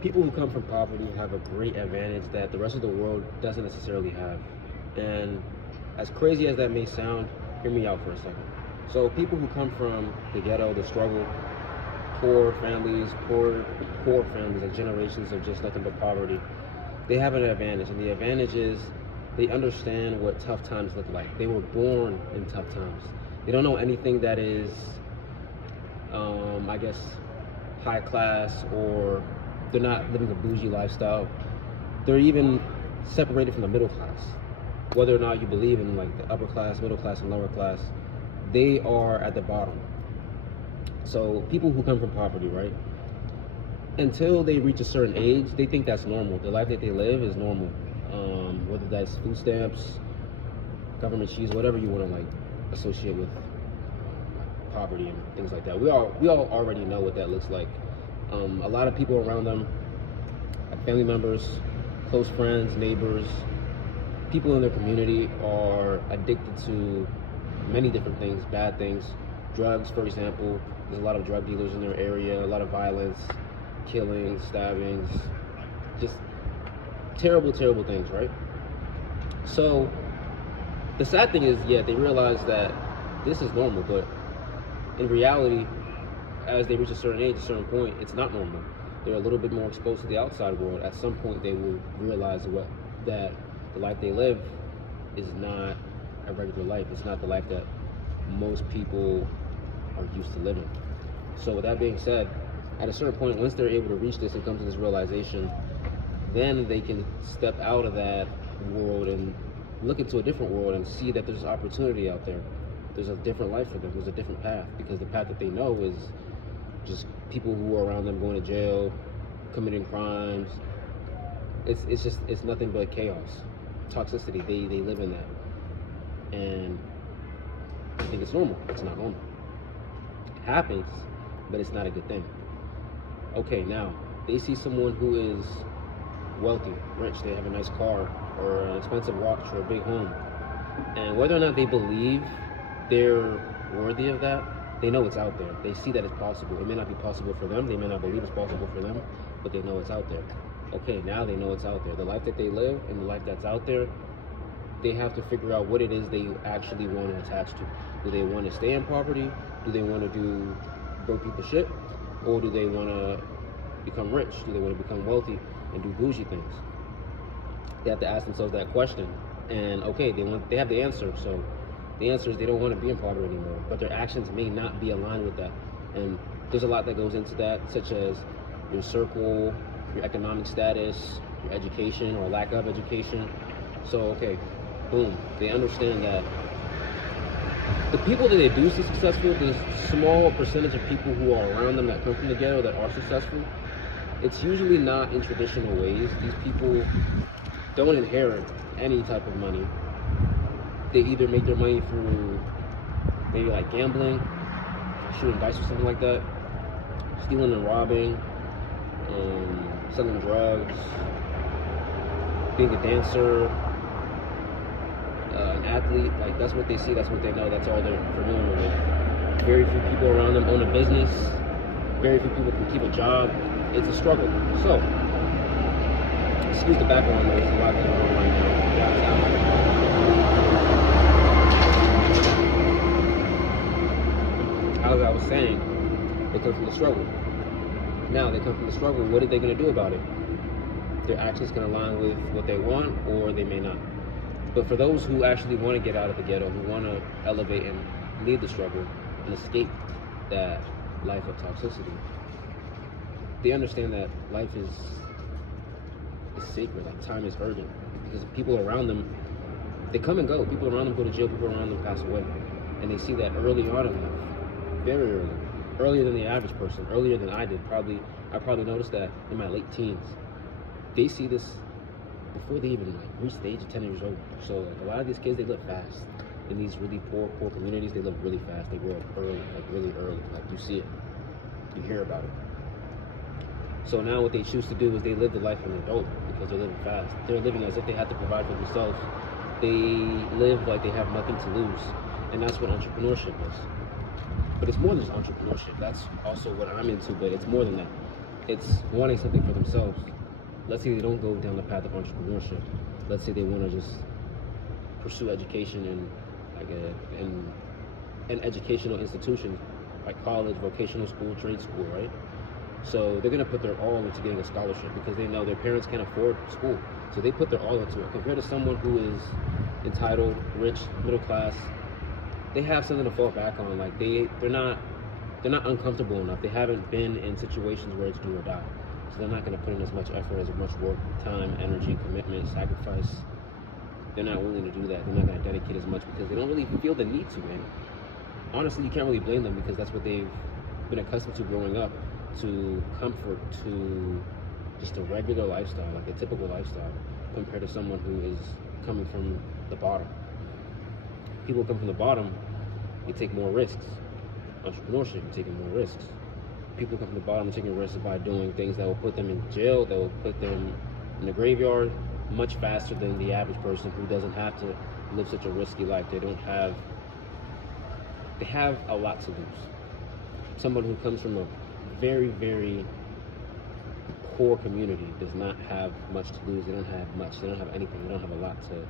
People who come from poverty have a great advantage that the rest of the world doesn't necessarily have. And as crazy as that may sound, hear me out for a second. So people who come from the ghetto, the struggle, poor families, like generations of just nothing but poverty, they have an advantage, and the advantage is they understand what tough times look like. They were born in tough times. They don't know anything that is, I guess, high class, or they're not living a bougie lifestyle. They're even separated from the middle class. Whether or not you believe in like the upper class, middle class, and lower class, they are at the bottom. So people who come from poverty, right? Until they reach a certain age, they think that's normal. The life that they live is normal. Whether that's food stamps, government cheese, whatever you want to like associate with poverty and things like that. We all already know what that looks like. A lot of people around them, like family members, close friends, neighbors, people in their community are addicted to many different things, bad things. Drugs, for example. There's a lot of drug dealers in their area, a lot of violence, killings, stabbings, just terrible, terrible things, right? So the sad thing is, yeah, they realize that this is normal, but in reality, as they reach a certain age, a certain point, it's not normal. They're a little bit more exposed to the outside world. At some point, they will realize that the life they live is not a regular life. It's not the life that most people are used to living. So with that being said, at a certain point, once they're able to reach this and come to this realization, then they can step out of that world and look into a different world and see that there's opportunity out there. There's a different life for them. There's a different path, because the path that they know is just people who are around them going to jail, committing crimes. It's nothing but chaos, toxicity. They live in that, and I think it's normal. It's not normal. It happens, but it's not a good thing. Okay, now they see someone who is wealthy, rich. They have a nice car or an expensive watch or a big home, and whether or not they believe they're worthy of that, they know it's out there. They see that it's possible. It may not be possible for them. They may not believe it's possible for them, but they know it's out there. Okay, now they know it's out there. The life that they live and the life that's out there, they have to figure out what it is they actually want to attach to. Do they want to stay in poverty? Do they want to do broke people shit? Or do they want to become rich? Do they want to become wealthy and do bougie things? They have to ask themselves that question. And okay, they have the answer. So the answer is they don't want to be in poverty anymore, but their actions may not be aligned with that. And there's a lot that goes into that, such as your circle, your economic status, your education or lack of education. So okay, boom, they understand that the people that they do see successful, the small percentage of people who are around them that come from the ghetto that are successful, it's usually not in traditional ways. These people don't inherit any type of money. They either make their money through maybe like gambling, shooting dice or something like that, stealing and robbing, selling drugs, being a dancer, an athlete. Like that's what they see, that's what they know, that's all they're familiar with. Very few people around them own a business. Very few people can keep a job. It's a struggle. So, excuse the background noise, there's a lot going on right now. As I was saying, they come from the struggle. Now they come from the struggle, what are they going to do about it? Their actions can align with what they want, or they may not. But for those who actually want to get out of the ghetto, who want to elevate and leave the struggle and escape that life of toxicity, they understand that life is sacred, like time is urgent, because people around them, they come and go. People around them go to jail, people around them pass away. And they see that early on in life, very early, earlier than the average person, earlier than I did. I probably noticed that in my late teens. They see this before they even like reach the age of 10 years old. So like, a lot of these kids, they live fast. In these really poor communities, they live really fast. They grow up early, like really early. Like you see it, you hear about it. So now what they choose to do is they live the life of an adult because they're living fast. They're living as if they have to provide for themselves. They live like they have nothing to lose. And that's what entrepreneurship is. But it's more than just entrepreneurship. That's also what I'm into, but it's more than that. it's wanting something for themselves. Let's say they don't go down the path of entrepreneurship. Let's say they want to just pursue education in like an educational institution like college, vocational school, trade school, right? So they're gonna put their all into getting a scholarship because they know their parents can't afford school. So they put their all into it. Compared to someone who is entitled, rich, middle class, they have something to fall back on. Like they're not uncomfortable enough. They haven't been in situations where it's do or die. So they're not gonna put in as much effort, as much work, time, energy, commitment, sacrifice. They're not willing to do that. They're not gonna dedicate as much because they don't really feel the need to, man. Honestly, you can't really blame them because that's what they've been accustomed to growing up, to comfort, to just a regular lifestyle, like a typical lifestyle, compared to someone who is coming from the bottom. People come from the bottom, they take more risks. Entrepreneurship, you're taking more risks. People come from the bottom, taking risks by doing things that will put them in jail, that will put them in the graveyard much faster than the average person who doesn't have to live such a risky life. They have a lot to lose. Someone who comes from a very, very poor community does not have much to lose. They don't have much. They don't have anything. They don't have a lot to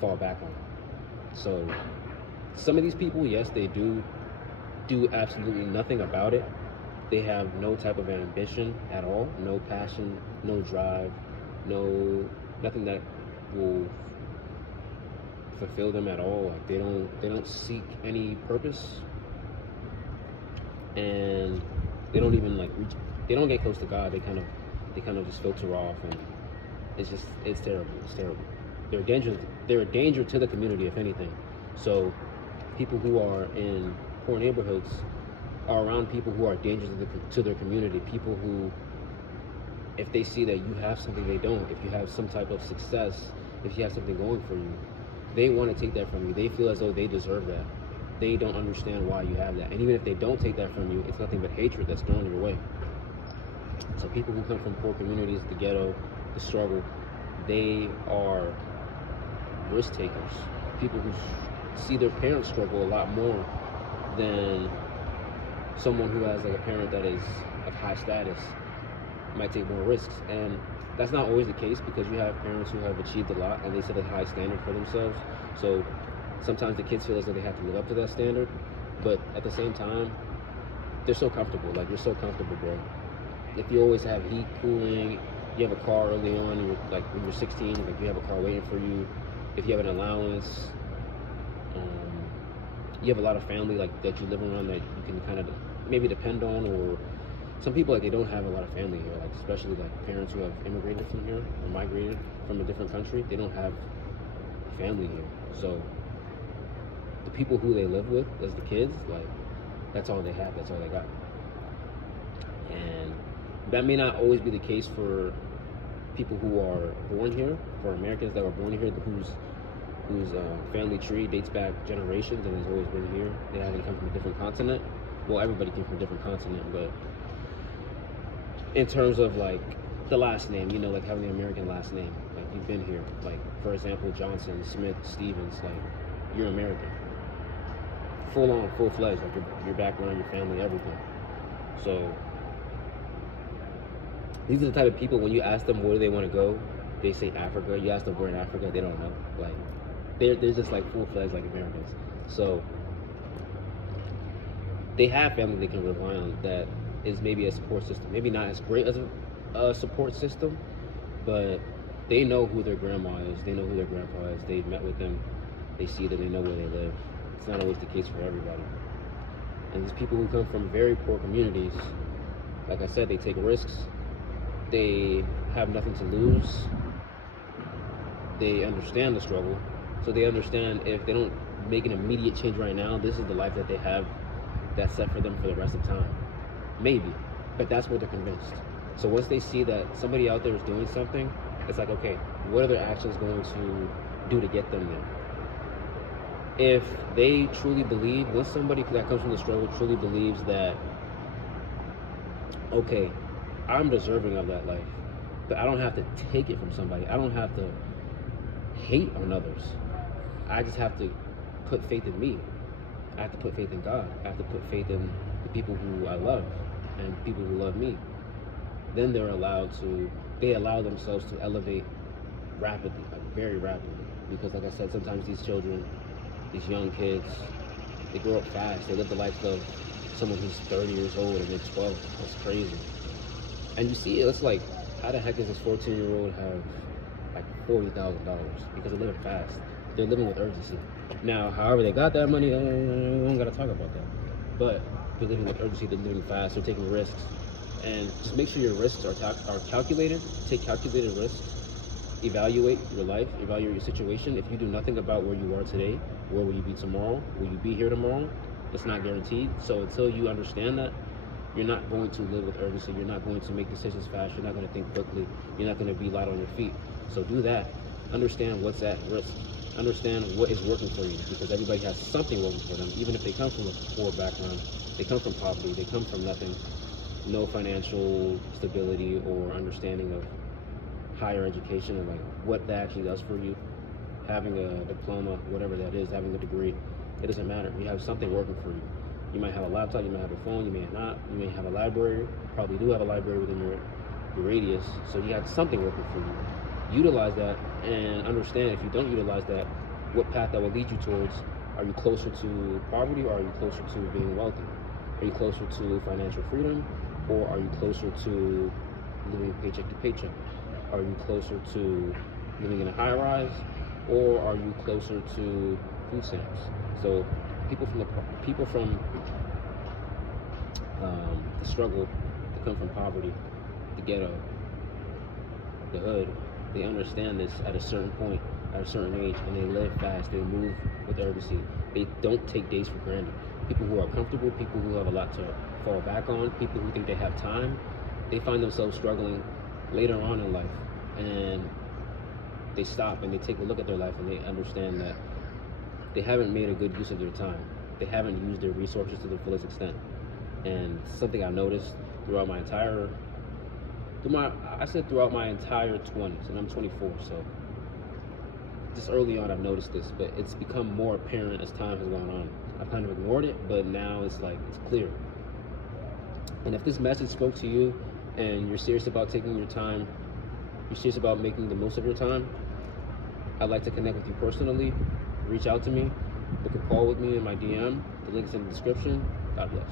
fall back on. So some of these people, yes, they do absolutely nothing about it. They have no type of ambition at all, no passion, no drive, nothing that will fulfill them at all. Like they don't seek any purpose, and they don't even like reach. They don't get close to God. They kind of just filter off, and it's terrible. It's terrible. They're a danger to the community, if anything. So people who are in poor neighborhoods are around people who are dangerous to their community. People who, if they see that you have something they don't, if you have some type of success, if you have something going for you, they want to take that from you. They feel as though they deserve that. They don't understand why you have that. And even if they don't take that from you, it's nothing but hatred that's thrown your way. So people who come from poor communities, the ghetto, the struggle, they are risk takers. People who see their parents struggle a lot more than someone who has like a parent that is of high status might take more risks. And that's not always the case because you have parents who have achieved a lot and they set a high standard for themselves. So sometimes the kids feel as though they have to live up to that standard, but at the same time, they're so comfortable. Like, you're so comfortable, bro. If you always have heat, cooling, you have a car early on, you're, like when you're 16, like you have a car waiting for you, if you have an allowance, you have a lot of family like that you live around that you can kind of maybe depend on, or some people like they don't have a lot of family here, like especially like parents who have immigrated from here or migrated from a different country, they don't have family here. So the people who they live with as the kids, like that's all they have, that's all they got. And that may not always be the case for people who are born here, for Americans that were born here whose family tree dates back generations and has always been here. They haven't come from a different continent. Well, everybody came from a different continent, but in terms of like the last name, you know, like having the American last name, like you've been here. Like for example, Johnson, Smith, Stevens, like you're American. Full on, full fledged, like your background, your family, everything. So these are the type of people, when you ask them where they want to go, they say Africa. You ask them where in Africa, they don't know. Like they're just like full-fledged like Americans. So they have family they can rely on that is maybe a support system. Maybe not as great as a support system, but they know who their grandma is. They know who their grandpa is. They've met with them. They see that, they know where they live. It's not always the case for everybody. And these people who come from very poor communities, like I said, they take risks. They have nothing to lose. They understand the struggle. So they understand if they don't make an immediate change right now, this is the life that they have that's set for them for the rest of time. Maybe, but that's what they're convinced. So once they see that somebody out there is doing something, it's like, okay, what are their actions going to do to get them there? If they truly believe, once somebody that comes from the struggle truly believes that, okay, I'm deserving of that life, but I don't have to take it from somebody. I don't have to hate on others. I just have to put faith in me. I have to put faith in God. I have to put faith in the people who I love and people who love me. then they allow themselves to elevate rapidly, like very rapidly. Because like I said, sometimes these children, these young kids, they grow up fast. They live the life of someone who's 30 years old and they're 12. That's crazy. And you see it, it's like, how the heck does this 14-year-old have like $40,000? Because they're living fast. They're living with urgency. Now, however they got that money, we don't gotta talk about that. But they're living with urgency, they're living fast, they're taking risks. And just make sure your risks are calculated. Take calculated risks. Evaluate your life, evaluate your situation. If you do nothing about where you are today, where will you be tomorrow? Will you be here tomorrow? It's not guaranteed. So until you understand that, you're not going to live with urgency. You're not going to make decisions fast. You're not going to think quickly. You're not going to be light on your feet. So do that. Understand what's at risk. Understand what is working for you, because everybody has something working for them, even if they come from a poor background. They come from poverty. They come from nothing, no financial stability or understanding of higher education and like what that actually does for you. Having a diploma, whatever that is, having a degree, it doesn't matter. You have something working for you. You might have a laptop, you might have a phone, you may not. You may have a library. Probably do have a library within your radius. So you have something working for you. Utilize that and understand, if you don't utilize that, what path that will lead you towards. Are you closer to poverty, or are you closer to being wealthy? Are you closer to financial freedom, or are you closer to living paycheck to paycheck? Are you closer to living in a high rise, or are you closer to food stamps? So people from the struggle, to come from poverty, the ghetto, the hood, they understand this at a certain point, at a certain age, and they live fast. They move with urgency. They don't take days for granted. People who are comfortable, people who have a lot to fall back on, people who think they have time, they find themselves struggling later on in life, and they stop and they take a look at their life and they understand that they haven't made a good use of their time. They haven't used their resources to the fullest extent. And something I noticed throughout my entire 20s, and I'm 24, so just early on I've noticed this, but it's become more apparent as time has gone on. I've kind of ignored it, but now it's like, it's clear. And if this message spoke to you and you're serious about taking your time, you're serious about making the most of your time, I'd like to connect with you personally. Reach out to me, book a call with me in my DM. The link's in the description. God bless.